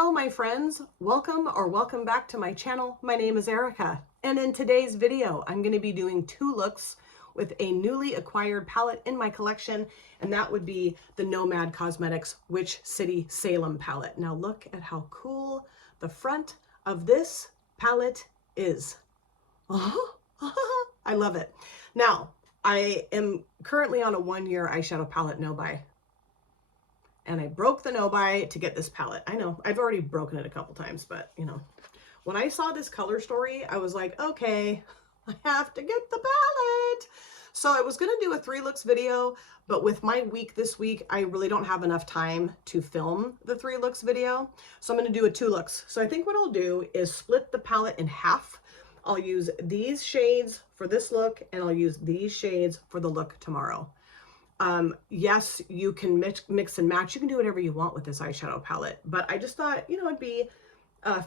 Hello, my friends. Welcome back to my channel. My name is Erica, and in today's video, I'm going to be doing two looks with a newly acquired palette in my collection, and that would be the Nomad Cosmetics Witch City Salem palette. Now look at how cool the front of this palette is. I love it. Now, I am currently on a 1-year eyeshadow palette no-buy. And I broke the no-buy to get this palette. I know, I've already broken it a couple times, but you know, when I saw this color story, I was like, okay, I have to get the palette. So I was gonna do a 3 looks video, but with my week this week, I really don't have enough time to film the 3 looks video. So I'm gonna do a 2 looks. So I think what I'll do is split the palette in half. I'll use these shades for this look, and I'll use these shades for the look tomorrow. Yes, you can mix and match. You can do whatever you want with this eyeshadow palette, but I just thought, you know, it'd be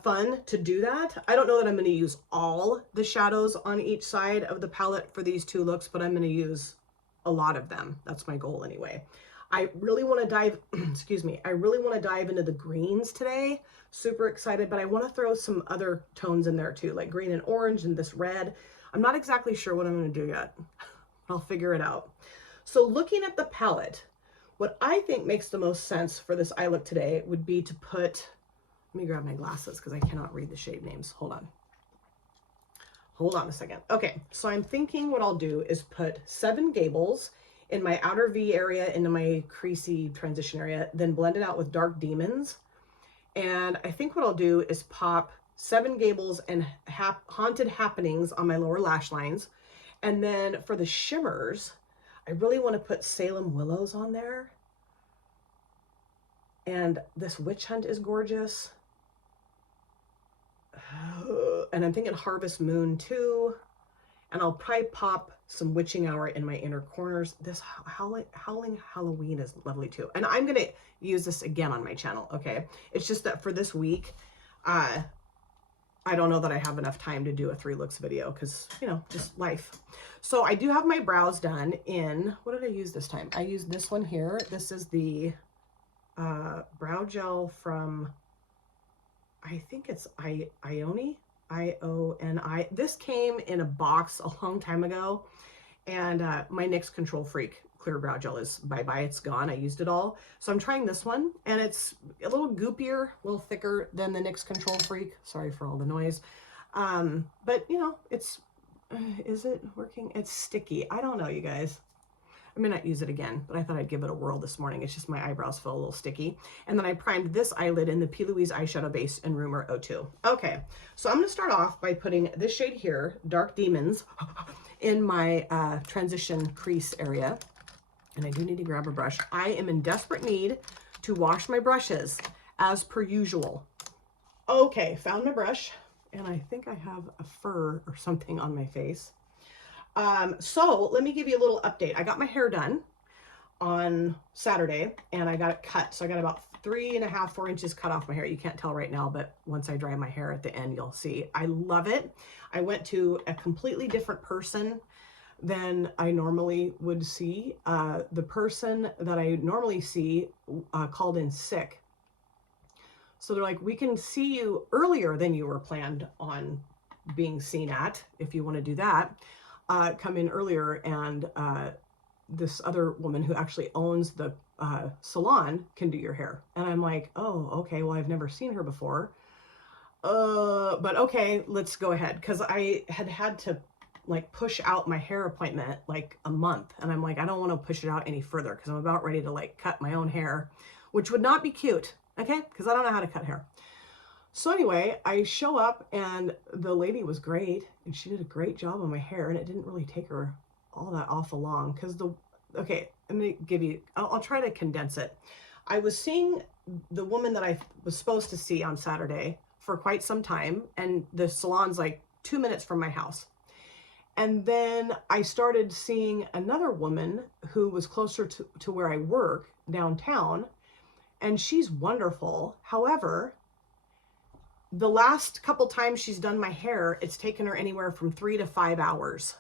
fun to do that. I don't know that I'm going to use all the shadows on each side of the palette for these 2 looks, but I'm going to use a lot of them. That's my goal anyway. I really want to dive, excuse me, I really want to dive into the greens today. Super excited, but I want to throw some other tones in there too, like green and orange and this red. I'm not exactly sure what I'm going to do yet. I'll figure it out. So looking at the palette, what I think makes the most sense for this eye look today would be to put, let me grab my glasses because I cannot read the shade names. Hold on a second. Okay, so I'm thinking what I'll do is put 7 Gables in my outer V area into my creasy transition area, then blend it out with Dark Demons. And I think what I'll do is pop 7 Gables and Haunted Happenings on my lower lash lines. And then for the shimmers, I really want to put Salem Willows on there. And this Witch Hunt is gorgeous. And I'm thinking Harvest Moon too. And I'll probably pop some Witching Hour in my inner corners. This Howling Halloween is lovely too. And I'm going to use this again on my channel, okay? It's just that for this week, I don't know that I have enough time to do a 3 looks video because, you know, just life. So I do have my brows done in, what did I use this time? I used this one here. This is the brow gel from, I think it's Ioni, I-O-N-I. This came in a box a long time ago, and my NYX Control Freak clear brow gel is bye-bye. It's gone. I used it all. So I'm trying this one, and it's a little goopier, a little thicker than the NYX Control Freak. Sorry for all the noise. But, you know, it's, is it working? It's sticky. I don't know, you guys. I may not use it again, but I thought I'd give it a whirl this morning. It's just my eyebrows feel a little sticky. And then I primed this eyelid in the P. Louise eyeshadow base in Rumor 02. Okay, so I'm going to start off by putting this shade here, Dark Demons, in my transition crease area. And I do need to grab a brush. I am in desperate need to wash my brushes as per usual. Okay, found my brush, and I think I have a fur or something on my face. So let me give you a little update. I got my hair done on Saturday, and I got it cut. So I got about 3.5, 4 inches cut off my hair. You can't tell right now, but once I dry my hair at the end, you'll see. I love it. I went to a completely different person than I normally would see. The person that I normally see called in sick. So they're like, we can see you earlier than you were planned on being seen at. If you want to do that, come in earlier. And this other woman who actually owns the salon can do your hair. And I'm like, oh, okay, well, I've never seen her before. But okay, let's go ahead. Because I had to like push out my hair appointment like a month, and I'm like, I don't want to push it out any further because I'm about ready to like cut my own hair, which would not be cute, okay, because I don't know how to cut hair. So anyway, I show up, and the lady was great, and she did a great job on my hair, and it didn't really take her all that awful long because okay, I'm gonna give you, I'll try to condense it. I was seeing the woman that I was supposed to see on Saturday for quite some time, and the salon's like 2 minutes from my house. And then I started seeing another woman who was closer to where I work downtown, and she's wonderful. However, the last couple times she's done my hair, it's taken her anywhere from 3 to 5 hours.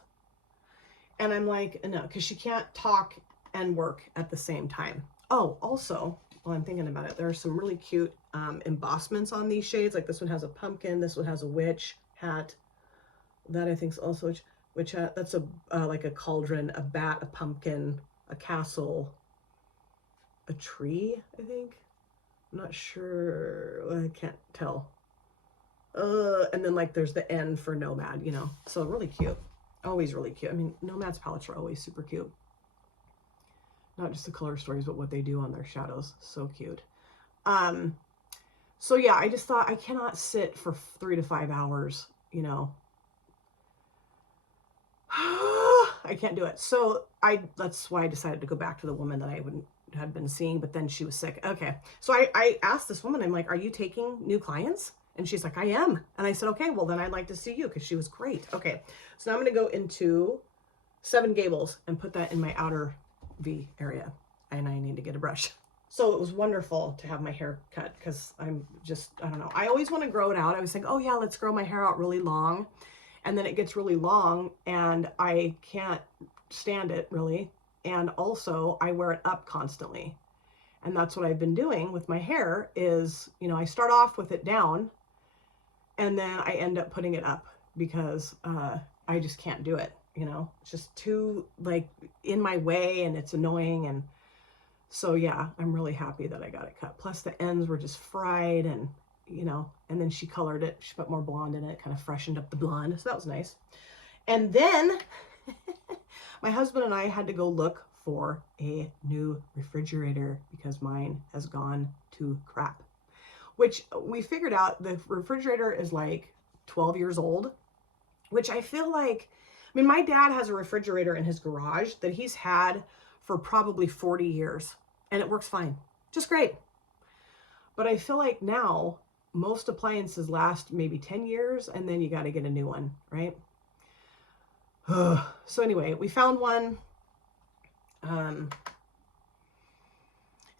And I'm like, no, because she can't talk and work at the same time. Oh, also, while I'm thinking about it, there are some really cute embossments on these shades. Like this one has a pumpkin. This one has a witch hat. That I think is also witch hat. That's a like a cauldron, a bat, a pumpkin, a castle, a tree, I think. I'm not sure. I can't tell. And then like there's the N for Nomad, you know. So really cute. Always really cute. I mean, Nomad's palettes are always super cute. Not just the color stories, but what they do on their shadows. So cute. So yeah, I just thought I cannot sit for 3 to 5 hours, you know. I can't do it. So that's why I decided to go back to the woman that I had been seeing, but then she was sick. Okay. So I asked this woman, I'm like, are you taking new clients? And she's like, I am. And I said, okay, well then I'd like to see you, because she was great. Okay. So now I'm going to go into Seven Gables and put that in my outer V area. And I need to get a brush. So it was wonderful to have my hair cut, because I'm just, I don't know. I always want to grow it out. I was thinking, oh yeah, let's grow my hair out really long. And then it gets really long and I can't stand it really. And also I wear it up constantly. And that's what I've been doing with my hair is, you know, I start off with it down and then I end up putting it up because I just can't do it. You know, it's just too like in my way and it's annoying. And so, yeah, I'm really happy that I got it cut. Plus the ends were just fried and, you know, and then she colored it. She put more blonde in it, kind of freshened up the blonde. So that was nice. And then my husband and I had to go look for a new refrigerator because mine has gone to crap, which we figured out the refrigerator is like 12 years old, which I feel like, I mean, my dad has a refrigerator in his garage that he's had for probably 40 years and it works fine, just great. But I feel like now most appliances last maybe 10 years and then you got to get a new one, right? So anyway, we found one.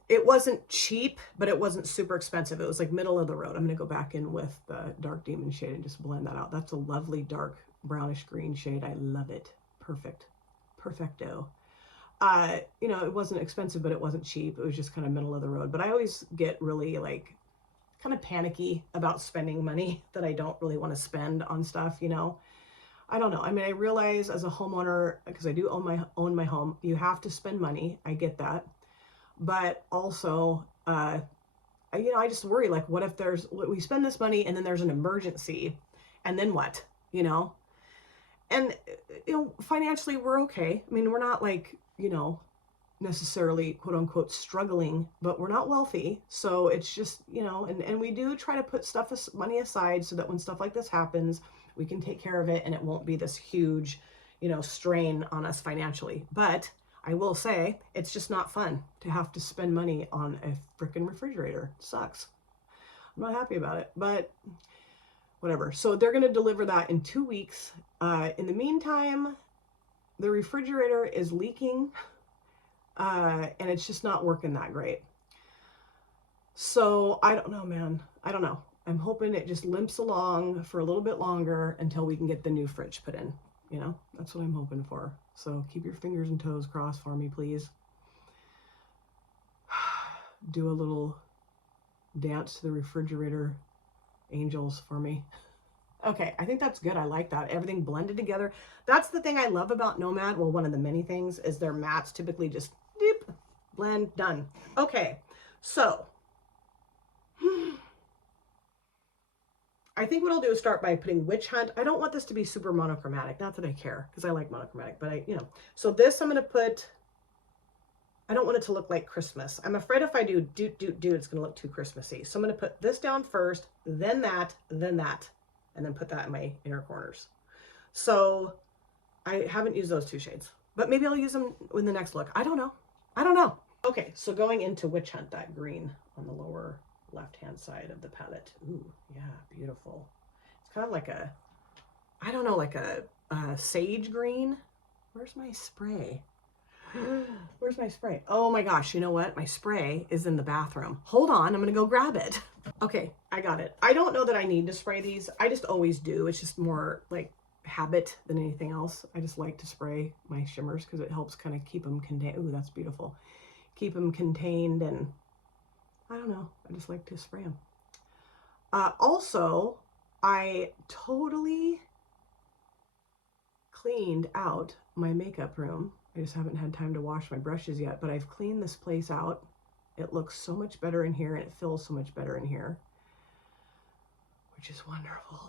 It wasn't cheap, but it wasn't super expensive. It was like middle of the road. I'm going to go back in with the dark demon shade and just blend that out. That's a lovely dark brownish green shade. I love it. Perfect. Perfecto. You know, it wasn't expensive, but it wasn't cheap. It was just kind of middle of the road. But I always get really like kind of panicky about spending money that I don't really want to spend on stuff, you know. I don't know. I mean, I realize as a homeowner, because I do own my home, you have to spend money. I get that. But also, you know, I just worry, like, what if we spend this money and then there's an emergency and then what, you know? And, you know, financially we're okay. I mean, we're not like, you know, necessarily quote unquote struggling, but we're not wealthy. So it's just, you know, and we do try to put money aside so that when stuff like this happens, we can take care of it and it won't be this huge, you know, strain on us financially. But I will say it's just not fun to have to spend money on a freaking refrigerator. It sucks. I'm not happy about it, but whatever. So they're going to deliver that in 2 weeks. In the meantime, the refrigerator is leaking. And it's just not working that great. So I don't know, man. I don't know. I'm hoping it just limps along for a little bit longer until we can get the new fridge put in. You know, that's what I'm hoping for. So keep your fingers and toes crossed for me, please. Do a little dance to the refrigerator angels for me. Okay, I think that's good. I like that. Everything blended together. That's the thing I love about Nomad. Well, one of the many things is their mattes typically just deep, blend, done. Okay, so I think what I'll do is start by putting Witch Hunt. I don't want this to be super monochromatic. Not that I care, because I like monochromatic, but you know. So this I'm going to put, I don't want it to look like Christmas. I'm afraid if I do, it's going to look too Christmassy. So I'm going to put this down first, then that, and then put that in my inner corners. So I haven't used those two shades, but maybe I'll use them in the next look. I don't know. Okay, so going into Witch Hunt, that green on the lower left-hand side of the palette. Ooh, yeah, beautiful. It's kind of like a, I don't know, like a sage green. Where's my spray? Where's my spray? Oh my gosh, you know what? My spray is in the bathroom. Hold on, I'm gonna go grab it. Okay, I got it. I don't know that I need to spray these. I just always do. It's just more like habit than anything else. I just like to spray my shimmers because it helps kind of keep them contained. Ooh, that's beautiful. keep them contained, and I don't know, I just like to spray them. Also, I totally cleaned out my makeup room. I just haven't had time to wash my brushes yet, but I've cleaned this place out. It looks so much better in here, and it feels so much better in here, which is wonderful.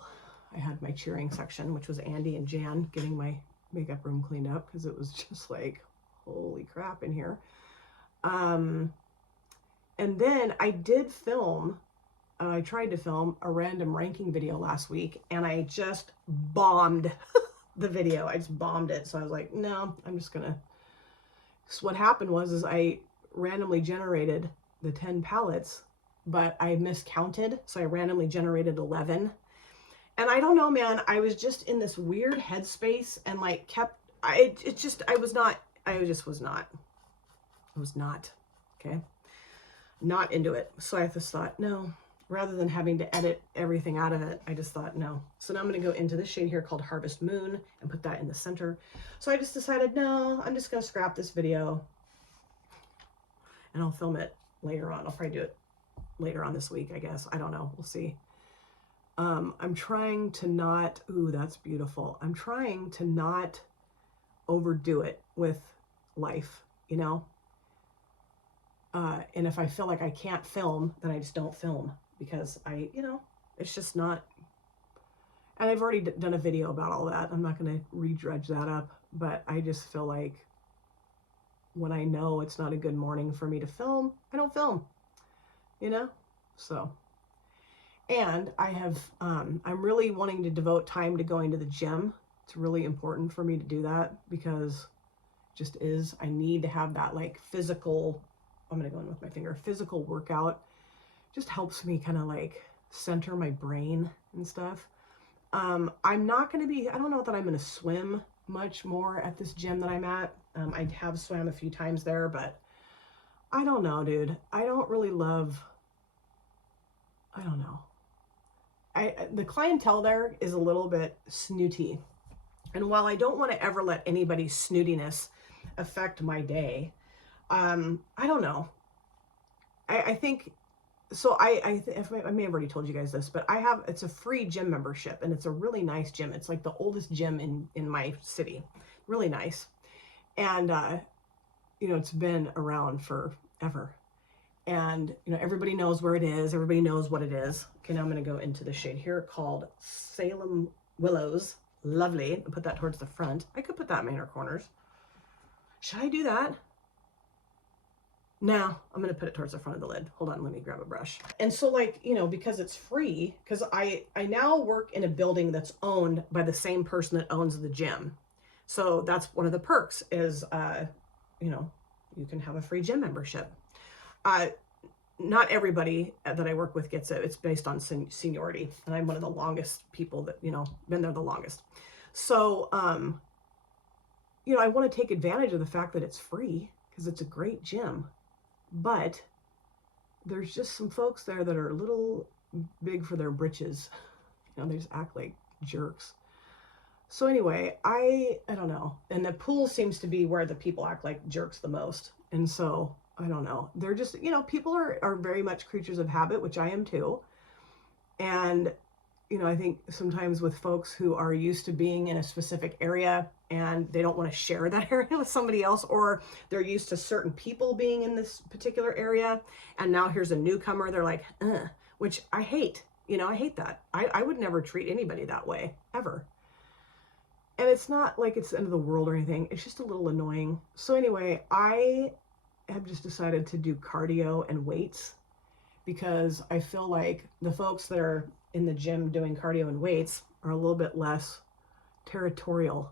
I had my cheering section, which was Andy and Jan getting my makeup room cleaned up because it was just like, holy crap in here. And then I did film, I tried to film a random ranking video last week, and I just bombed the video. I just bombed it. So I was like, no, I'm just gonna. So what happened was I randomly generated the 10 palettes, but I miscounted. So I randomly generated 11. And I don't know, man, I was just in this weird headspace and like I was not, okay, not into it. So I just thought, no, rather than having to edit everything out of it, I just thought, no. So now I'm going to go into this shade here called Harvest Moon and put that in the center. So I just decided, no, I'm just going to scrap this video and I'll film it later on. I'll probably do it later on this week, I guess. I don't know. We'll see. I'm trying to not, ooh, that's beautiful. I'm trying to not overdo it with life, you know? And if I feel like I can't film, then I just don't film because it's just not, and I've already done a video about all that. I'm not going to redredge that up, but I just feel like when I know it's not a good morning for me to film, I don't film, you know? So, and I have, I'm really wanting to devote time to going to the gym. It's really important for me to do that because it just is, I need to have that like physical, I'm going to go in with my finger, physical workout. Just helps me kind of like center my brain and stuff. I'm not going to be, I don't know that I'm going to swim much more at this gym that I'm at. I have swam a few times there, but I don't know, dude. I don't really love, I don't know. The clientele there is a little bit snooty. And while I don't want to ever let anybody's snootiness affect my day, I don't know. I think, so I may have already told you guys this, but it's a free gym membership, and it's a really nice gym. It's like the oldest gym in my city. Really nice. And, it's been around forever. And, everybody knows where it is. Everybody knows what it is. Okay, now I'm going to go into the shade here called Salem Willows. Lovely. And put that towards the front. I could put that in my inner corners. Should I do that? No, I'm going to put it towards the front of the lid. Hold on, let me grab a brush. And so because it's free, because I now work in a building that's owned by the same person that owns the gym. So that's one of the perks is, you can have a free gym membership. Not everybody that I work with gets it. It's based on seniority. And I'm one of the longest people that, been there the longest. So, I want to take advantage of the fact that it's free because it's a great gym. But there's just some folks there that are a little big for their britches. They just act like jerks. So anyway, I don't know. And the pool seems to be where the people act like jerks the most. And so, I don't know. They're just, people are very much creatures of habit, which I am too. And, I think sometimes with folks who are used to being in a specific area and they don't want to share that area with somebody else, or they're used to certain people being in this particular area, and now here's a newcomer, they're like, which I hate. I hate that. I would never treat anybody that way, ever. And it's not like it's the end of the world or anything. It's just a little annoying. So anyway, I have just decided to do cardio and weights because I feel like the folks that are in the gym doing cardio and weights are a little bit less territorial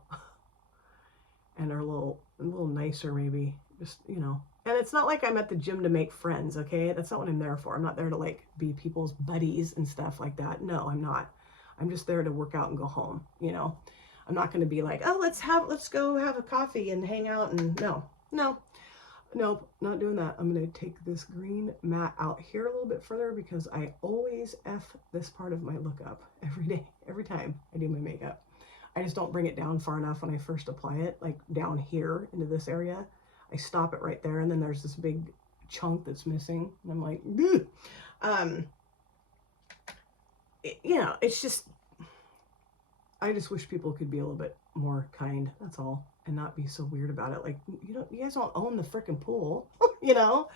and are a little nicer, maybe, just, and it's not like I'm at the gym to make friends. Okay. That's not what I'm there for. I'm not there to like be people's buddies and stuff like that. No, I'm not. I'm just there to work out and go home. I'm not going to be like, oh, let's go have a coffee and hang out. And nope, not doing that. I'm going to take this green matte out here a little bit further because I always F this part of my look up every day, every time I do my makeup. I just don't bring it down far enough when I first apply it, like down here into this area. I stop it right there, and then there's this big chunk that's missing, and I'm like, ugh. You know, it's just, I just wish people could be a little bit more kind, that's all, and not be so weird about it. Like, you guys don't own the freaking pool, you know?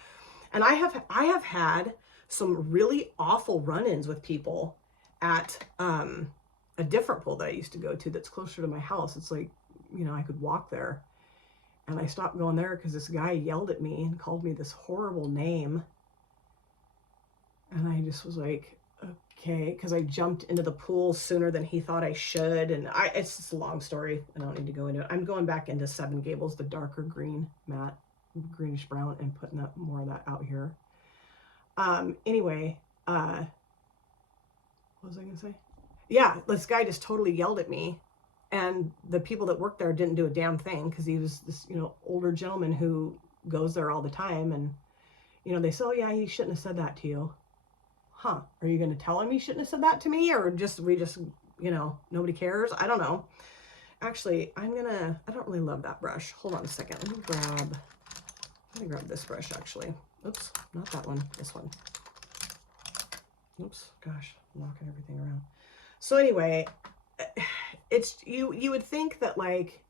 And I have had some really awful run-ins with people at a different pool that I used to go to that's closer to my house. It's like, you know, I could walk there. And I stopped going there because this guy yelled at me and called me this horrible name. And I just was like, okay, because I jumped into the pool sooner than he thought I should. And it's just a long story. I don't need to go into it. I'm going back into Seven Gables, the darker green matte, greenish brown, and putting that more of that out here. Anyway, what was I going to say? Yeah, this guy just totally yelled at me. And the people that worked there didn't do a damn thing because he was this, you know, older gentleman who goes there all the time. And, you know, they say, oh, yeah, he shouldn't have said that to you. Huh, are you going to tell him he shouldn't have said that to me? Or we just, you know, nobody cares? I don't know. Actually, I don't really love that brush. Hold on a second. Let me grab this brush, actually. Oops, not that one, this one. Oops, gosh, I'm knocking everything around. So anyway, it's, you would think that, like,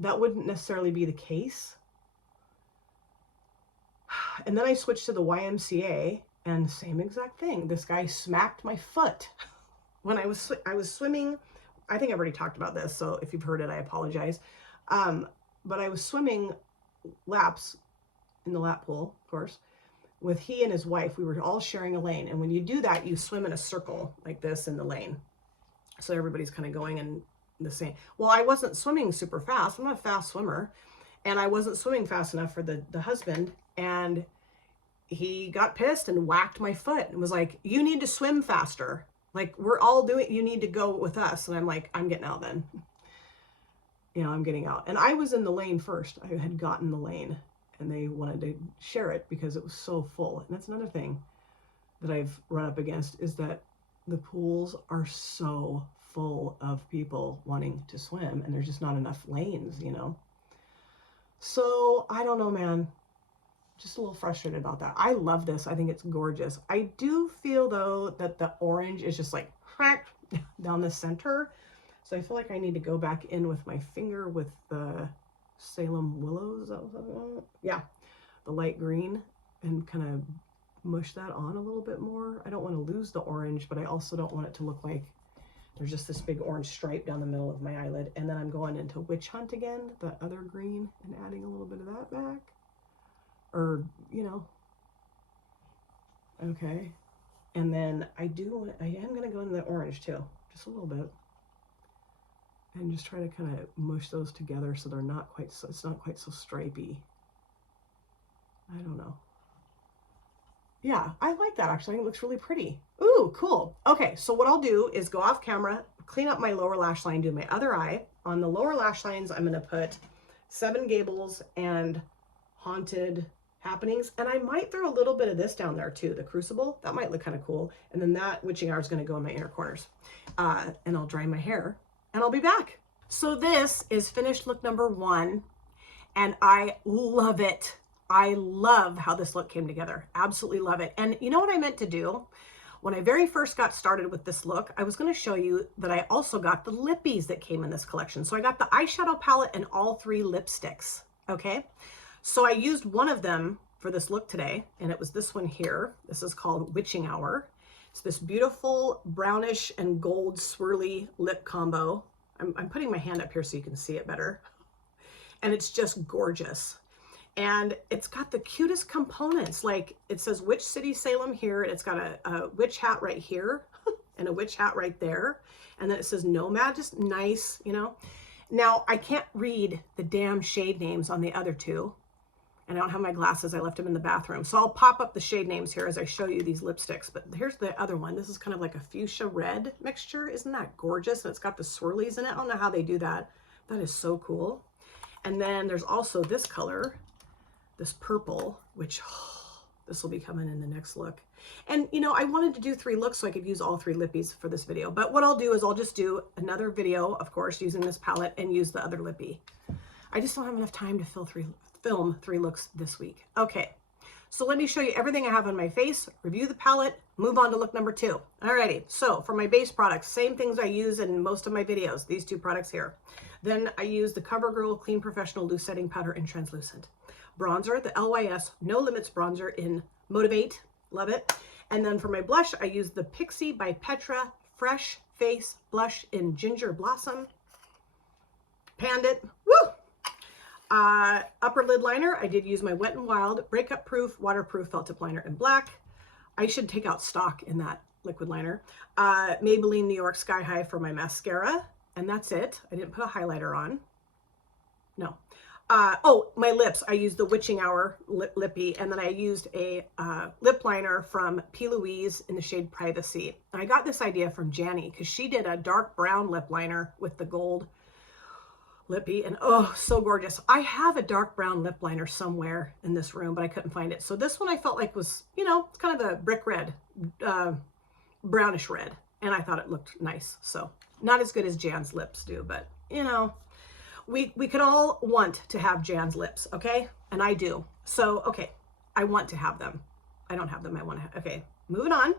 that wouldn't necessarily be the case. And then I switched to the YMCA, and same exact thing. This guy smacked my foot when I was swimming. I think I've already talked about this, so if you've heard it, I apologize. But I was swimming laps in the lap pool, of course, with he and his wife. We were all sharing a lane, and when you do that, you swim in a circle like this in the lane. So everybody's kind of going in the same. Well, I wasn't swimming super fast. I'm not a fast swimmer, and I wasn't swimming fast enough for the husband, and he got pissed and whacked my foot and was like, you need to swim faster. Like, we're all doing, you need to go with us. And I'm like, I'm getting out then. You know, I'm getting out. And I was in the lane first. I had gotten the lane, and they wanted to share it because it was so full. And that's another thing that I've run up against, is that the pools are so full of people wanting to swim, and there's just not enough lanes, you know? So I don't know, man. Just a little frustrated about that. I love this. I think it's gorgeous. I do feel, though, that the orange is just like down the center. So I feel like I need to go back in with my finger with the Salem Willows. Yeah, the light green, and kind of mush that on a little bit more. I don't want to lose the orange, but I also don't want it to look like there's just this big orange stripe down the middle of my eyelid. And then I'm going into Witch Hunt again, the other green, and adding a little bit of that back. Or, you know, okay. And then I am going to go into the orange too, just a little bit. And just try to kind of mush those together so they're not quite so, it's not quite so stripey. I don't know. Yeah, I like that actually. It looks really pretty. Ooh, cool. Okay, so what I'll do is go off camera, clean up my lower lash line, do my other eye. On the lower lash lines, I'm going to put Seven Gables and Haunted Happenings, and I might throw a little bit of this down there too, the Crucible. That might look kind of cool. And then that Witching Hour is going to go in my inner corners. And I'll dry my hair, and I'll be back. So this is finished look number 1, and I love it. I love how this look came together. Absolutely love it. And you know what I meant to do? When I very first got started with this look, I was going to show you that I also got the lippies that came in this collection. So I got the eyeshadow palette and all 3 lipsticks. Okay. So I used one of them for this look today, and it was this one here. This is called Witching Hour. It's this beautiful brownish and gold swirly lip combo. I'm putting my hand up here so you can see it better. And it's just gorgeous. And it's got the cutest components. Like, it says Witch City Salem here, and it's got a witch hat right here and a witch hat right there. And then it says Nomad, just nice, you know. Now, I can't read the damn shade names on the other 2. And I don't have my glasses. I left them in the bathroom. So I'll pop up the shade names here as I show you these lipsticks. But here's the other one. This is kind of like a fuchsia red mixture. Isn't that gorgeous? And it's got the swirlies in it. I don't know how they do that. That is so cool. And then there's also this color, this purple, which this will be coming in the next look. And, you know, I wanted to do 3 looks so I could use all 3 lippies for this video. But what I'll do is I'll just do another video, of course, using this palette and use the other lippy. I just don't have enough time to fill film 3 looks this week. Okay, so let me show you everything I have on my face, review the palette, move on to look number 2. Alrighty, so for my base products, same things I use in most of my videos, these 2 products here. Then I use the CoverGirl Clean Professional Loose Setting Powder in Translucent. Bronzer, the LYS No Limits Bronzer in Motivate, love it. And then for my blush, I use the Pixie by Petra Fresh Face Blush in Ginger Blossom. Panned it, woo! Upper lid liner, I did use my Wet n Wild Breakup Proof Waterproof Felt Tip Liner in black. I should take out stock in that liquid liner. Maybelline New York Sky High for my mascara, and that's it. I didn't put a highlighter on. No. Oh, my lips. I used the Witching Hour lippy, and then I used a lip liner from P. Louise in the shade Privacy. And I got this idea from Janny because she did a dark brown lip liner with the gold lippy, and oh, so gorgeous. I have a dark brown lip liner somewhere in this room, but I couldn't find it. So this one I felt like was, you know, it's kind of a brick red, brownish red, and I thought it looked nice. So not as good as Jan's lips do, but you know, we could all want to have Jan's lips, okay? And I do. So, okay, I want to have them. I don't have them, I want to have, okay, moving on.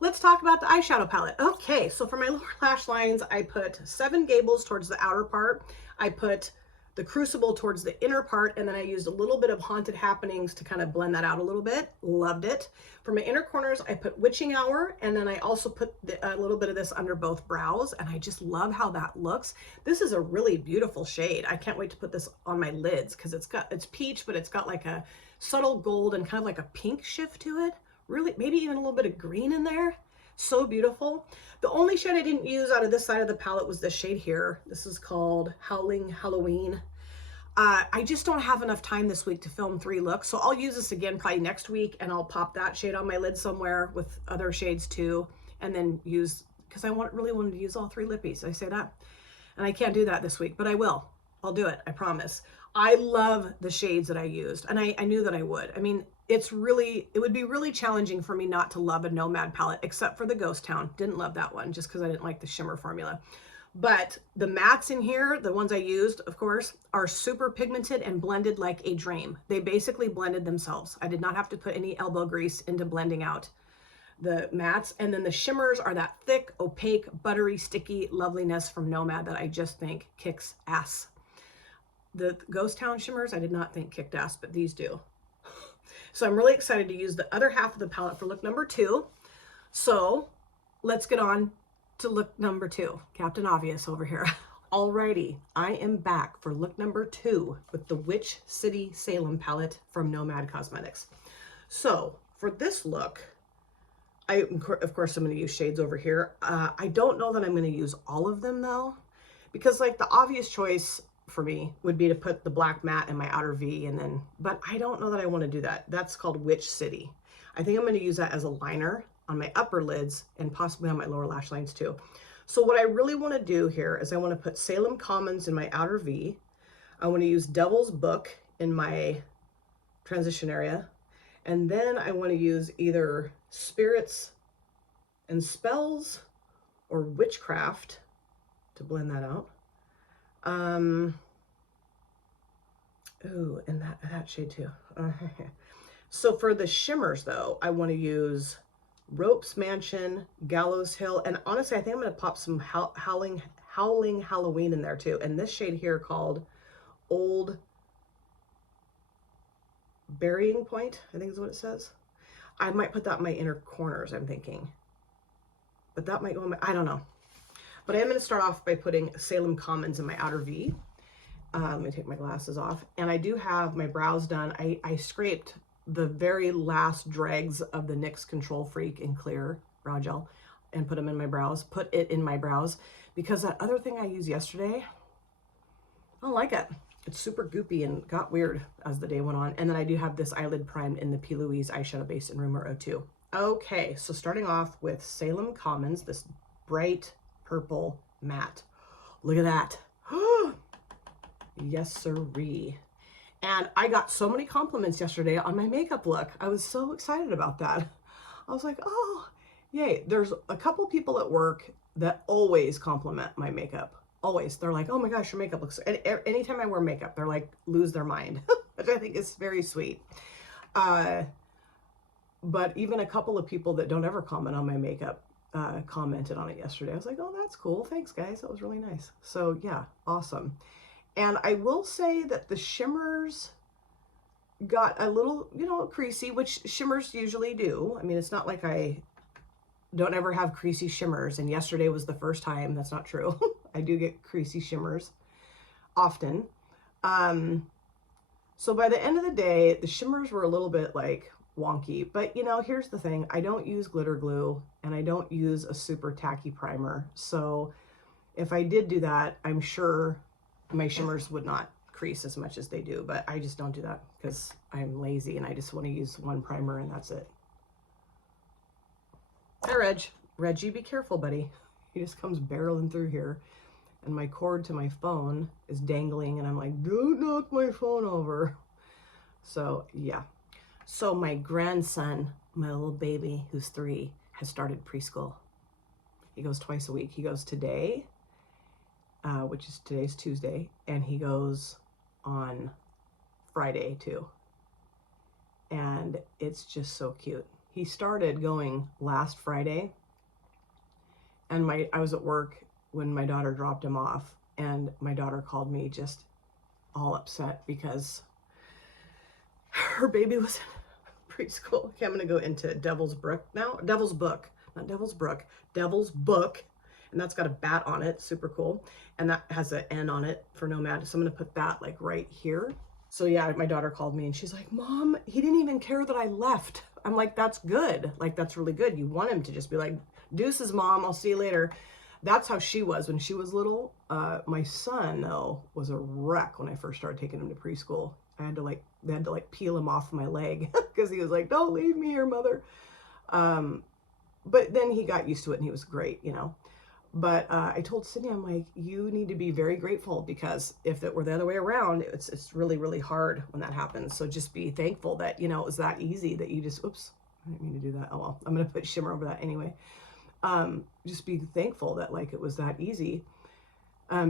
Let's talk about the eyeshadow palette. Okay, so for my lower lash lines, I put Seven Gables towards the outer part. I put the Crucible towards the inner part, and then I used a little bit of Haunted Happenings to kind of blend that out a little bit. Loved it. For my inner corners, I put Witching Hour, and then I also put a little bit of this under both brows, and I just love how that looks. This is a really beautiful shade. I can't wait to put this on my lids because it's peach, but it's got like a subtle gold and kind of like a pink shift to it. Really, maybe even a little bit of green in there. So beautiful. The only shade I didn't use out of this side of the palette was this shade here. This is called Howling Halloween. I just don't have enough time this week to film 3 looks, so I'll use this again probably next week, and I'll pop that shade on my lid somewhere with other shades too, and then use, because I really wanted to use all 3 lippies. I say that, and I can't do that this week, but I will. I'll do it, I promise. I love the shades that I used, and I knew that I would. I mean, it would be really challenging for me not to love a Nomad palette, except for the Ghost Town. Didn't love that one just because I didn't like the shimmer formula. But the mattes in here, the ones I used, of course, are super pigmented and blended like a dream. They basically blended themselves. I did not have to put any elbow grease into blending out the mattes. And then the shimmers are that thick, opaque, buttery, sticky loveliness from Nomad that I just think kicks ass. The Ghost Town shimmers, I did not think kicked ass, but these do. So I'm really excited to use the other half of the palette for look number 2. So let's get on to look number 2. Captain Obvious over here. Alrighty, I am back for look number 2 with the Witch City Salem palette from Nomad Cosmetics. So for this look, of course I'm going to use shades over here. I don't know that I'm going to use all of them though, because like the obvious choice for me would be to put the black matte in my outer V, and then, but I don't know that I want to do that. That's called Witch City. I think I'm going to use that as a liner on my upper lids and possibly on my lower lash lines too. So what I really want to do here is I want to put Salem Commons in my outer V. I want to use Devil's Book in my transition area. And then I want to use either Spirits and Spells or Witchcraft to blend that out. Ooh, and that shade too. So for the shimmers though, I want to use Ropes Mansion, Gallows Hill, and honestly, I think I'm going to pop some Howling Halloween in there too. And this shade here called Old Burying Point, I think is what it says. I might put that in my inner corners, I'm thinking. But that might go in my, I don't know. But I am going to start off by putting Salem Commons in my outer V. Let me take my glasses off. And I do have my brows done. I scraped the very last dregs of the NYX Control Freak in clear brow gel and put them in my brows. Put it in my brows because that other thing I used yesterday, I don't like it. It's super goopy and got weird as the day went on. And then I do have this eyelid primed in the P. Louise eyeshadow base in Rumor 02. Okay, so starting off with Salem Commons, this bright purple matte. Look at that. Yes, sirree. And I got so many compliments yesterday on my makeup look. I was so excited about that. I was like, oh, yay. There's a couple people at work that always compliment my makeup. Always. They're like, oh my gosh, your makeup looks, anytime I wear makeup, they're like, lose their mind. which I think is very sweet. But even a couple of people that don't ever comment on my makeup commented on it yesterday. I was like, oh, that's cool. Thanks, guys. That was really nice. So yeah, awesome. And I will say that the shimmers got a little, you know, creasy, which shimmers usually do. I mean, it's not like I don't ever have creasy shimmers, and yesterday was the first time. That's not true. I do get creasy shimmers often. So by the end of the day, the shimmers were a little bit like wonky, but you know, here's the thing. I don't use glitter glue and I don't use a super tacky primer. So if I did do that, I'm sure my shimmers would not crease as much as they do, but I just don't do that because I'm lazy and I just want to use one primer and that's it. Hi, Reggie, be careful, buddy. He just comes barreling through here and my cord to my phone is dangling and I'm like, don't knock my phone over. So yeah. So my grandson, my little baby who's 3, has started preschool. He goes twice a week. He goes today, which is today's Tuesday, and he goes on Friday too. And it's just so cute. He started going last Friday, and I was at work when my daughter dropped him off, and my daughter called me just all upset because her baby was in preschool. Okay, I'm gonna go into Devil's Brook now. Devil's Book, not Devil's Brook, Devil's Book, and that's got a bat on it, super cool, and that has an N on it for Nomad. So I'm gonna put that like right here. So yeah, my daughter called me and she's like, Mom, he didn't even care that I left. I'm like, that's good. Like, that's really good. You want him to just be like, deuces, Mom, I'll see you later. That's how she was when she was little. My son, though, was a wreck when I first started taking him to preschool. They had to like peel him off my leg because he was like, don't leave me here, Mother. But then he got used to it and he was great, you know. But I told Sydney, I'm like, you need to be very grateful because if it were the other way around, it's really, really hard when that happens. So just be thankful that, you know, it was that easy that you just, oops, I didn't mean to do that. Oh, well, I'm going to put shimmer over that anyway. Just be thankful that like it was that easy.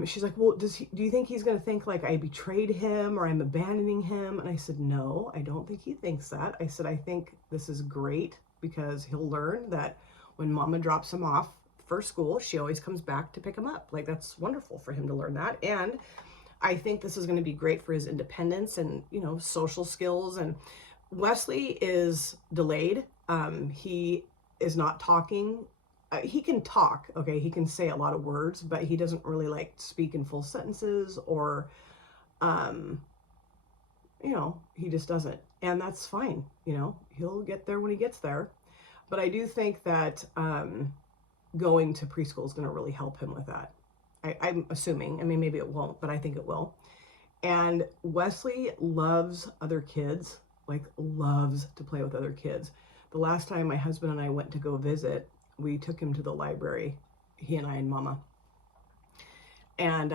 She's like, well, do you think he's going to think like I betrayed him or I'm abandoning him? And I said, no, I don't think he thinks that. I said, I think this is great because he'll learn that when Mama drops him off for school, she always comes back to pick him up. Like, that's wonderful for him to learn that. And I think this is going to be great for his independence and, you know, social skills. And Wesley is delayed. He is not talking. He can talk, okay? He can say a lot of words, but he doesn't really like speak in full sentences or, you know, he just doesn't. And that's fine. You know, he'll get there when he gets there. But I do think that, going to preschool is going to really help him with that. I'm assuming. I mean, maybe it won't, but I think it will. And Wesley loves other kids, like loves to play with other kids. The last time my husband and I went to go visit, we took him to the library, he and I and Mama. And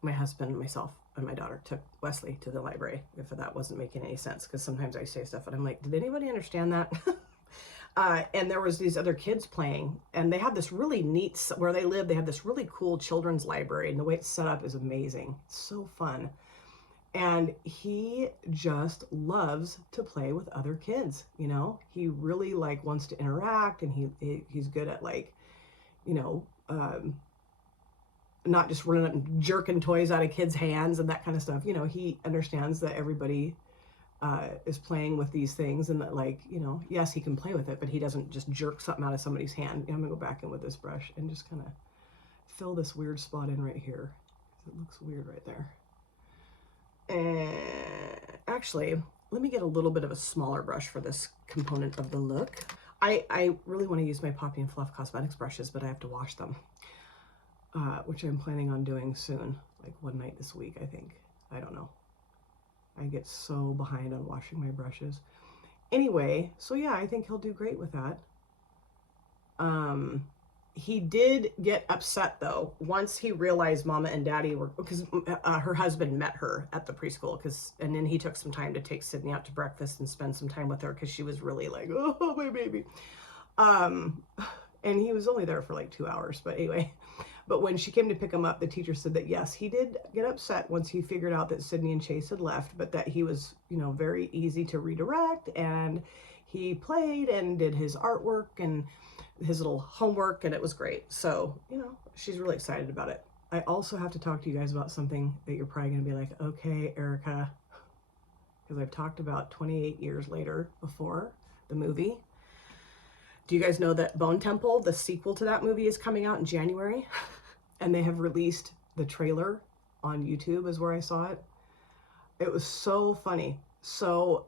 my husband, myself, and my daughter took Wesley to the library, if that wasn't making any sense, because sometimes I say stuff and I'm like, did anybody understand that? And there was these other kids playing, and they have this really neat, where they live, they have this really cool children's library, and the way it's set up is amazing. It's so fun. And he just loves to play with other kids, you know? He really like wants to interact, and he's good at like, you know, not just running up and jerking toys out of kids' hands and that kind of stuff. You know, he understands that everybody is playing with these things, and that, like, you know, yes, he can play with it, but he doesn't just jerk something out of somebody's hand. I'm gonna go back in with this brush and just kind of fill this weird spot in right here. It looks weird right there. And actually, let me get a little bit of a smaller brush for this component of the look. I really want to use my Poppy and Fluff Cosmetics brushes, but I have to wash them, which I'm planning on doing soon, like one night this week, I think. I don't know. I get so behind on washing my brushes. Anyway, so yeah, I think he'll do great with that. He did get upset though once he realized Mama and Daddy were, because her husband met her at the preschool, and then he took some time to take Sydney out to breakfast and spend some time with her because she was really like, oh, my baby. And he was only there for like 2 hours, but anyway. But when she came to pick him up, the teacher said that yes, he did get upset once he figured out that Sydney and Chase had left, but that he was, you know, very easy to redirect, and he played and did his artwork and his little homework, and it was great. So, you know, she's really excited about it. I also have to talk to you guys about something that you're probably going to be like, okay, Erica, because I've talked about 28 years later before the movie. Do you guys know that Bone Temple, the sequel to that movie, is coming out in January? And they have released the trailer on YouTube is where I saw it. It was so funny. So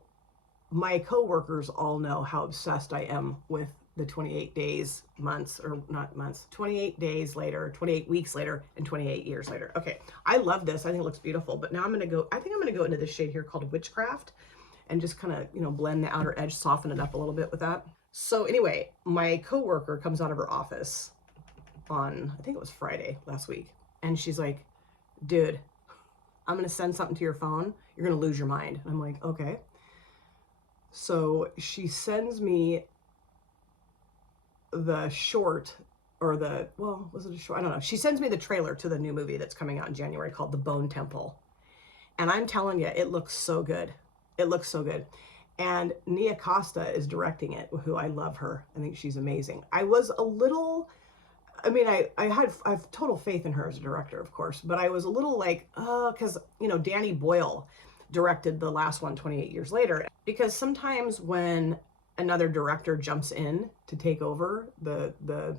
my coworkers all know how obsessed I am with the 28 days, months, or not months, 28 days later, 28 weeks later, and 28 years later. Okay, I love this. I think it looks beautiful, but now I think I'm gonna go into this shade here called Witchcraft and just kind of, you know, blend the outer edge, soften it up a little bit with that. So anyway, my coworker comes out of her office on, I think it was Friday last week, and she's like, dude, I'm gonna send something to your phone. You're gonna lose your mind. And I'm like, okay. So she sends me the short, or the, well, was it a short? I don't know. She sends me the trailer to the new movie that's coming out in January called The Bone Temple. And I'm telling you, it looks so good. It looks so good. And Nia Costa is directing it, who I love her. I think she's amazing. I was a little, I mean, I have total faith in her as a director, of course, but I was a little like, because, you know, Danny Boyle directed the last one 28 years later. Because sometimes when another director jumps in to take over the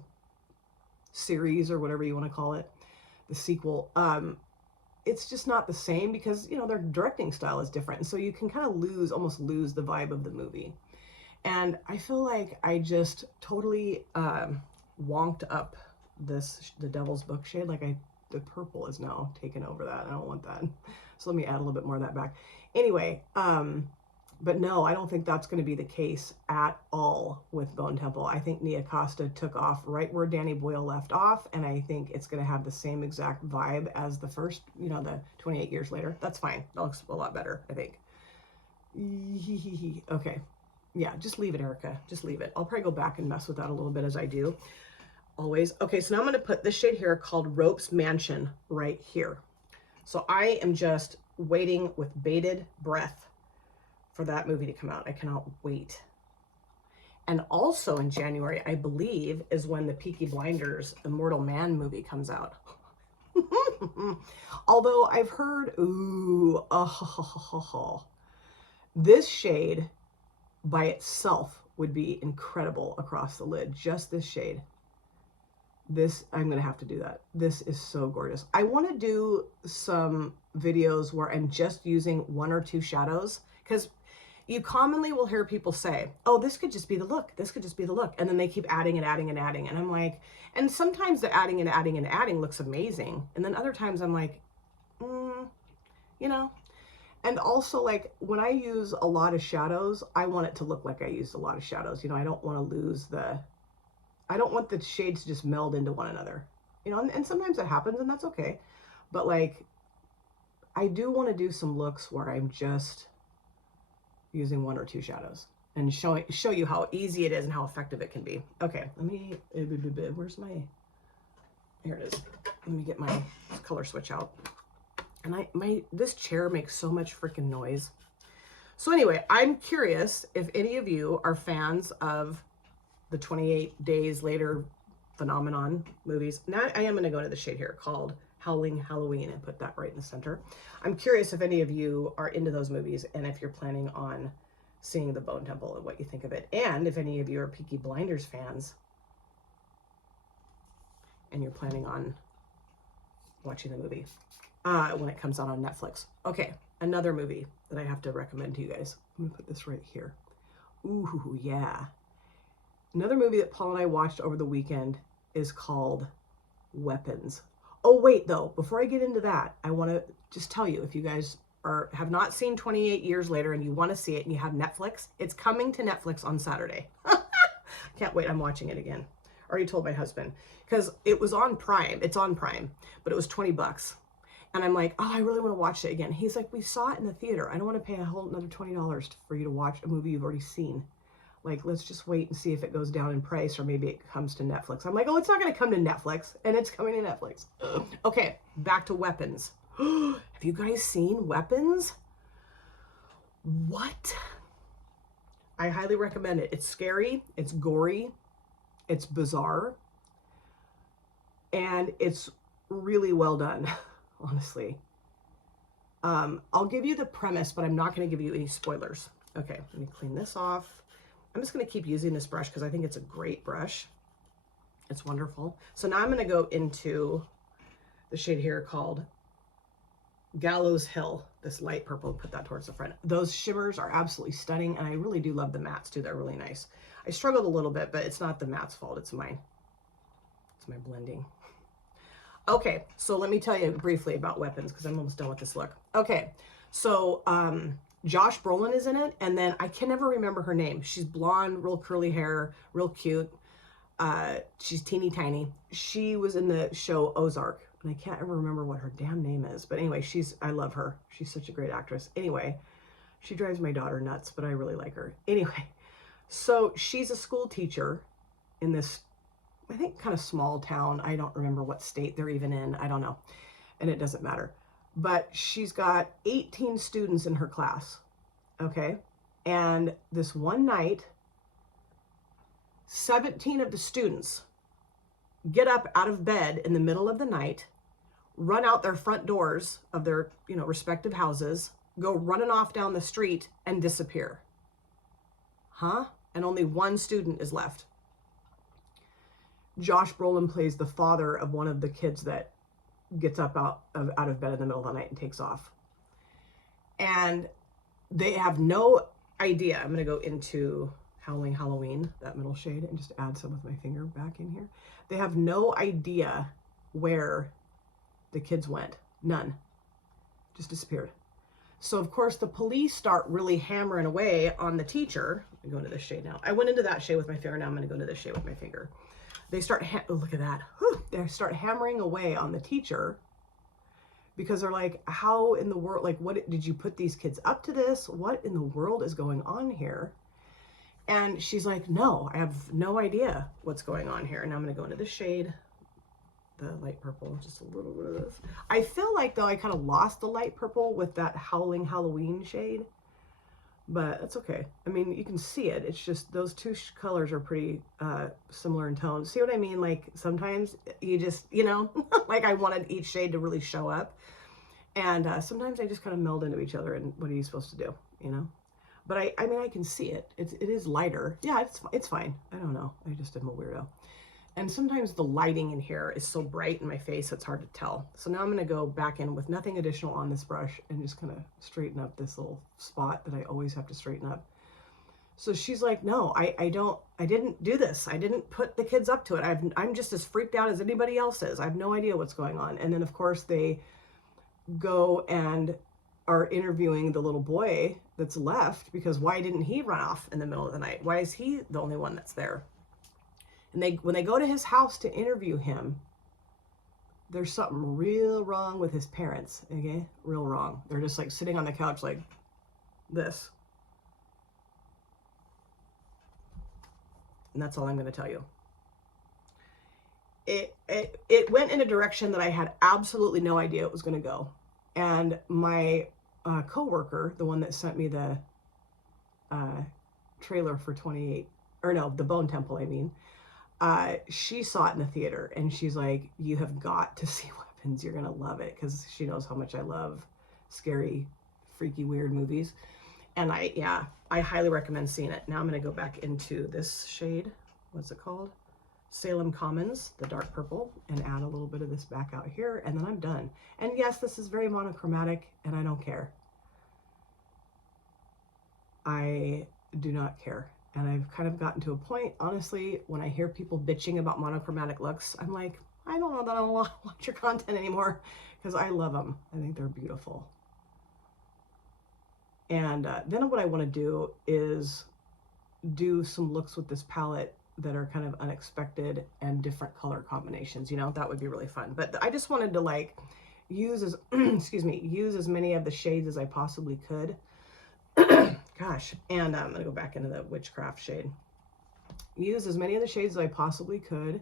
series, or whatever you want to call it, the sequel, it's just not the same, because, you know, their directing style is different. And so you can kind of almost lose the vibe of the movie. And I feel like I just totally wonked up the Devil's Book shade. Like the purple is now taken over that. I don't want that. So let me add a little bit more of that back. Anyway, but no, I don't think that's going to be the case at all with Bone Temple. I think Nia Costa took off right where Danny Boyle left off, and I think it's going to have the same exact vibe as the first, you know, the 28 years later. That's fine. That looks a lot better, I think. Okay. Yeah, just leave it, Erica. Just leave it. I'll probably go back and mess with that a little bit, as I do always. Okay, so now I'm going to put this shade here called Rope's Mansion right here. So I am just waiting with bated breath for that movie to come out. I cannot wait. And also in January, I believe, is when the Peaky Blinders Immortal Man movie comes out. Although I've heard, this shade by itself would be incredible across the lid. Just this shade. This, I'm going to have to do that. This is so gorgeous. I want to do some videos where I'm just using one or two shadows, because you commonly will hear people say, oh, this could just be the look. This could just be the look. And then they keep adding and adding and adding. And I'm like, and sometimes the adding and adding and adding looks amazing. And then other times I'm like, you know. And also, like, when I use a lot of shadows, I want it to look like I used a lot of shadows. You know, I don't want to lose I don't want the shades to just meld into one another. You know, and sometimes that happens, and that's okay. But, like, I do want to do some looks where I'm just using one or two shadows and show you how easy it is and how effective it can be. Okay, let me, where's my, here it is. Let me get my color switch out. And this chair makes so much freaking noise. So anyway, I'm curious if any of you are fans of the 28 days later phenomenon movies. Now I am going to go into the shade here called Howling Halloween and put that right in the center. I'm curious if any of you are into those movies, and if you're planning on seeing the Bone Temple and what you think of it. And if any of you are Peaky Blinders fans and you're planning on watching the movie when it comes out on Netflix. Okay, another movie that I have to recommend to you guys. I'm gonna put this right here. Ooh, yeah. Another movie that Paul and I watched over the weekend is called Weapons. Oh, wait, though, before I get into that, I want to just tell you, if you guys have not seen 28 Years Later and you want to see it and you have Netflix, it's coming to Netflix on Saturday. Can't wait. I'm watching it again. Already told my husband, because it was on Prime. It's on Prime, but it was $20. And I'm like, oh, I really want to watch it again. He's like, we saw it in the theater. I don't want to pay a whole another $20 for you to watch a movie you've already seen. Like, let's just wait and see if it goes down in price, or maybe it comes to Netflix. I'm like, oh, it's not going to come to Netflix, and it's coming to Netflix. Okay, back to weapons. Have you guys seen Weapons? What? I highly recommend it. It's scary, it's gory, it's bizarre, and it's really well done, honestly. I'll give you the premise, but I'm not going to give you any spoilers. Okay, let me clean this off. I'm just going to keep using this brush because I think it's a great brush. It's wonderful. So now I'm going to go into the shade here called Gallows Hill, this light purple, put that towards the front. Those shimmers are absolutely stunning, and I really do love the mattes too. They're really nice. I struggled a little bit, but it's not the matte's fault. It's mine. It's my blending. Okay, so let me tell you briefly about Weapons because I'm almost done with this look. Okay, so Josh Brolin is in it, and then I can never remember her name. She's blonde, real curly hair, real cute. She's teeny tiny. She was in the show Ozark, and I can't ever remember what her damn name is. But anyway, I love her. She's such a great actress. Anyway, she drives my daughter nuts, but I really like her. Anyway, so she's a school teacher in this, I think, kind of small town. I don't remember what state they're even in. I don't know. And it doesn't matter. But she's got 18 students in her class. Okay. And this one night, 17 of the students get up out of bed in the middle of the night, run out their front doors of their, respective houses, go running off down the street and disappear. Huh? And only one student is left. Josh Brolin plays the father of one of the kids that gets up out of bed in the middle of the night and takes off. And they have no idea. I'm going to go into Howling Halloween, that middle shade, and just add some with my finger back in here. They have no idea where the kids went. None. Just disappeared. So, of course, the police start really hammering away on the teacher. I'm going to this shade now. I went into that shade with my finger. Now I'm going to go into this shade with my finger. They start, look at that. Whew. They start hammering away on the teacher because they're like, how in the world, like, what, did you put these kids up to this? What in the world is going on here? And she's like, no, I have no idea what's going on here. And I'm going to go into this shade, the light purple, just a little bit of this. I feel like, though, I kind of lost the light purple with that Howling Halloween shade. But that's okay. I mean, you can see it. It's just those two colors are pretty similar in tone. See what I mean? Like, sometimes you just, like I wanted each shade to really show up. And sometimes they just kind of meld into each other. And what are you supposed to do, But I mean, I can see it. It is lighter. Yeah, it's fine. I don't know. I just am a weirdo. And sometimes the lighting in here is so bright in my face, it's hard to tell. So now I'm going to go back in with nothing additional on this brush and just kind of straighten up this little spot that I always have to straighten up. So she's like, no, I didn't do this. I didn't put the kids up to it. I'm just as freaked out as anybody else is. I have no idea what's going on. And then, of course, they go and are interviewing the little boy that's left because why didn't he run off in the middle of the night? Why is he the only one that's there? And when they go to his house to interview him, there's something real wrong with his parents, okay? Real wrong. They're just like sitting on the couch like this. And that's all I'm going to tell you. It went in a direction that I had absolutely no idea it was going to go. And my coworker, the one that sent me the trailer for the Bone Temple, I mean, she saw it in the theater and she's like, you have got to see Weapons. You're going to love it, because she knows how much I love scary, freaky, weird movies. And I highly recommend seeing it. Now I'm going to go back into this shade. What's it called? Salem Commons, the dark purple, and add a little bit of this back out here, and then I'm done. And yes, this is very monochromatic, and I don't care. I do not care. And I've kind of gotten to a point, honestly, when I hear people bitching about monochromatic looks, I'm like, I don't know that I want to watch your content anymore, because I love them. I think they're beautiful. And then what I want to do is do some looks with this palette that are kind of unexpected and different color combinations. That would be really fun. But I just wanted to like use as use as many of the shades as I possibly could, Gosh, and I'm gonna go back into the witchcraft shade. Use as many of the shades as I possibly could.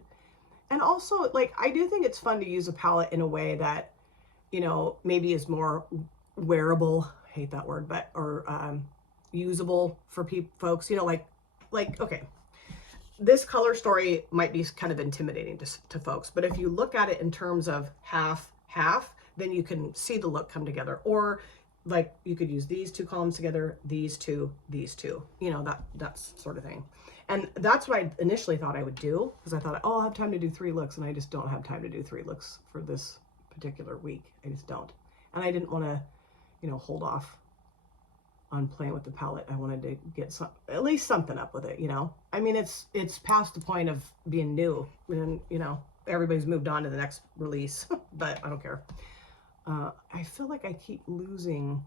And also, like, I do think it's fun to use a palette in a way that, you know, maybe is more wearable. I hate that word, but, or usable for folks, you know, like, okay, this color story might be kind of intimidating to folks, but if you look at it in terms of half, then you can see the look come together. Or like you could use these two columns together, these two, you know, that's sort of thing. And that's what I initially thought I would do, because I thought, oh, I'll have time to do 3 looks, and I just don't have time to do 3 looks for this particular week. I just don't. And I didn't want to, you know, hold off on playing with the palette. I wanted to get at least something up with it, you know. I mean, it's past the point of being new, and you know, everybody's moved on to the next release, but I don't care. I feel like I keep losing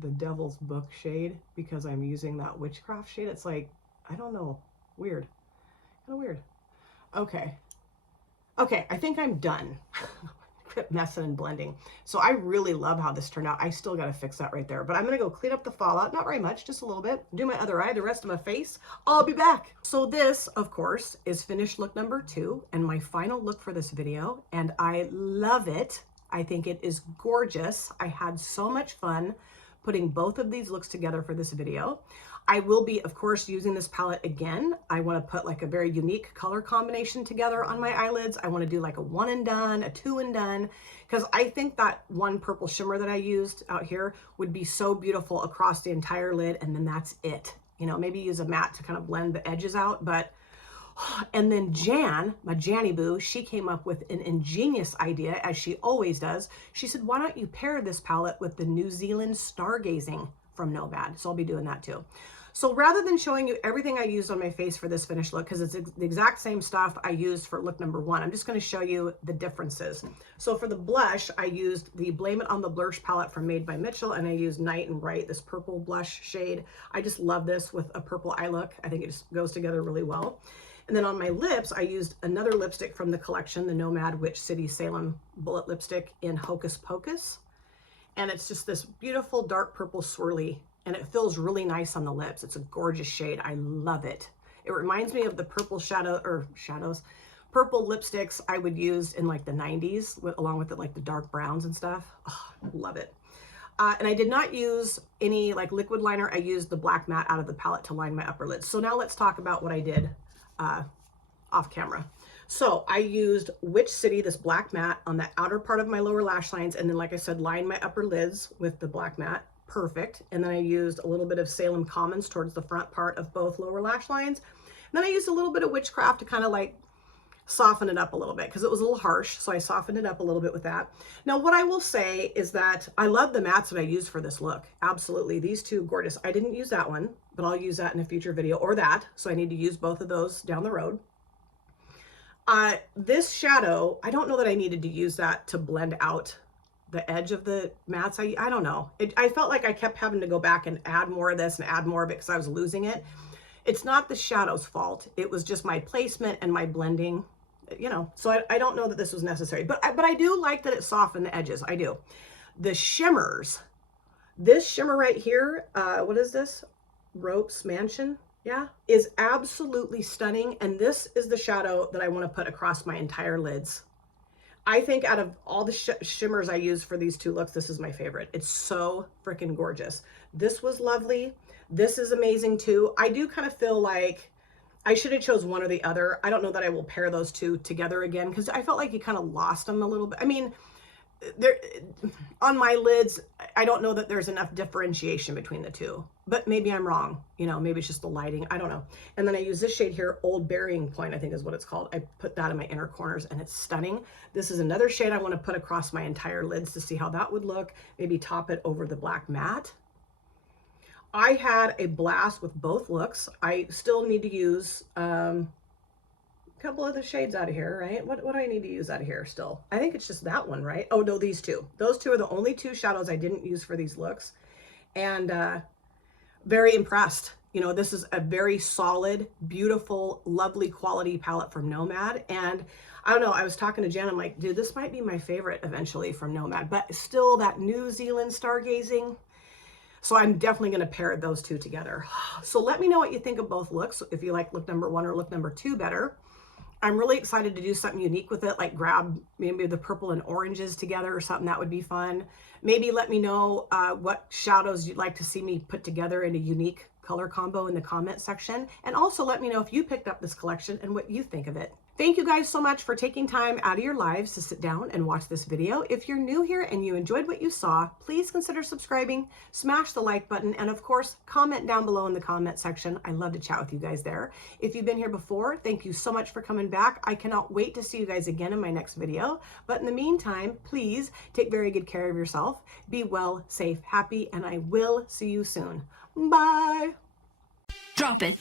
the Devil's Book shade because I'm using that witchcraft shade. It's like, I don't know, weird, kind of weird. Okay, I think I'm done. Quit messing and blending. So I really love how this turned out. I still got to fix that right there, but I'm going to go clean up the fallout. Not very much, just a little bit. Do my other eye, the rest of my face. I'll be back. So this, of course, is finished look number 2 and my final look for this video. And I love it. I think it is gorgeous. I had so much fun putting both of these looks together for this video. I will be, of course, using this palette again. I want to put like a very unique color combination together on my eyelids. I want to do like a 1 and done, a 2 and done, because I think that one purple shimmer that I used out here would be so beautiful across the entire lid, and then that's it. You know, maybe use a matte to kind of blend the edges out, but and then Jan, my Janny Boo, she came up with an ingenious idea, as she always does. She said, why don't you pair this palette with the New Zealand Stargazing from Nomad? So I'll be doing that too. So rather than showing you everything I used on my face for this finished look, because it's the exact same stuff I used for look number 1, I'm just going to show you the differences. So for the blush, I used the Blame It on the Blush palette from Made by Mitchell, and I used Night and Bright, this purple blush shade. I just love this with a purple eye look. I think it just goes together really well. And then on my lips, I used another lipstick from the collection, the Nomad Witch City Salem Bullet Lipstick in Hocus Pocus. And it's just this beautiful dark purple swirly, and it feels really nice on the lips. It's a gorgeous shade. I love it. It reminds me of the purple purple lipsticks I would use in like the 90s, along with like the dark browns and stuff. Oh, love it. And I did not use any like liquid liner. I used the black matte out of the palette to line my upper lids. So now let's talk about what I did off camera. So I used Witch City, this black matte, on the outer part of my lower lash lines, and then, like I said, line my upper lids with the black matte. Perfect. And then I used a little bit of Salem Commons towards the front part of both lower lash lines. And then I used a little bit of Witchcraft to kind of like soften it up a little bit, because it was a little harsh, so I softened it up a little bit with that. Now, what I will say is that I love the mattes that I used for this look. Absolutely. These two, gorgeous. I didn't use that one, but I'll use that in a future video, or that. So I need to use both of those down the road. This shadow, I don't know that I needed to use that to blend out the edge of the mattes. I don't know. I felt like I kept having to go back and add more of this and add more of it because I was losing it. It's not the shadow's fault. It was just my placement and my blending, you know. So I don't know that this was necessary, but I do like that it softened the edges. I do. The shimmers, this shimmer right here, what is this? Ropes Mansion. Yeah, is absolutely stunning. And this is the shadow that I want to put across my entire lids. I think out of all the shimmers I use for these two looks, this is my favorite. It's so freaking gorgeous. This was lovely. This is amazing too. I do kind of feel like I should have chose one or the other. I don't know that I will pair those two together again, because I felt like you kind of lost them a little bit. I mean, on my lids, I don't know that there's enough differentiation between the two, but maybe I'm wrong. You know, maybe it's just the lighting. I don't know. And then I use this shade here, Old Burying Point, I think is what it's called. I put that in my inner corners and it's stunning. This is another shade I want to put across my entire lids to see how that would look. Maybe top it over the black matte. I had a blast with both looks. I still need to use couple of the shades out of here, right? What do I need to use out of here still? I think it's just that one, right? Oh no, these two. Those two are the only two shadows I didn't use for these looks. And very impressed. You know, this is a very solid, beautiful, lovely quality palette from Nomad. And I don't know, I was talking to Jen, I'm like, dude, this might be my favorite eventually from Nomad, but still that New Zealand Stargazing. So I'm definitely going to pair those two together. So let me know what you think of both looks, if you like look number 1 or look number 2 better. I'm really excited to do something unique with it, like grab maybe the purple and oranges together or something. That would be fun. Maybe let me know what shadows you'd like to see me put together in a unique color combo in the comment section. And also let me know if you picked up this collection and what you think of it. Thank you guys so much for taking time out of your lives to sit down and watch this video. If you're new here and you enjoyed what you saw, please consider subscribing, smash the like button, and of course, comment down below in the comment section. I love to chat with you guys there. If you've been here before, thank you so much for coming back. I cannot wait to see you guys again in my next video. But in the meantime, please take very good care of yourself. Be well, safe, happy, and I will see you soon. Bye. Drop it.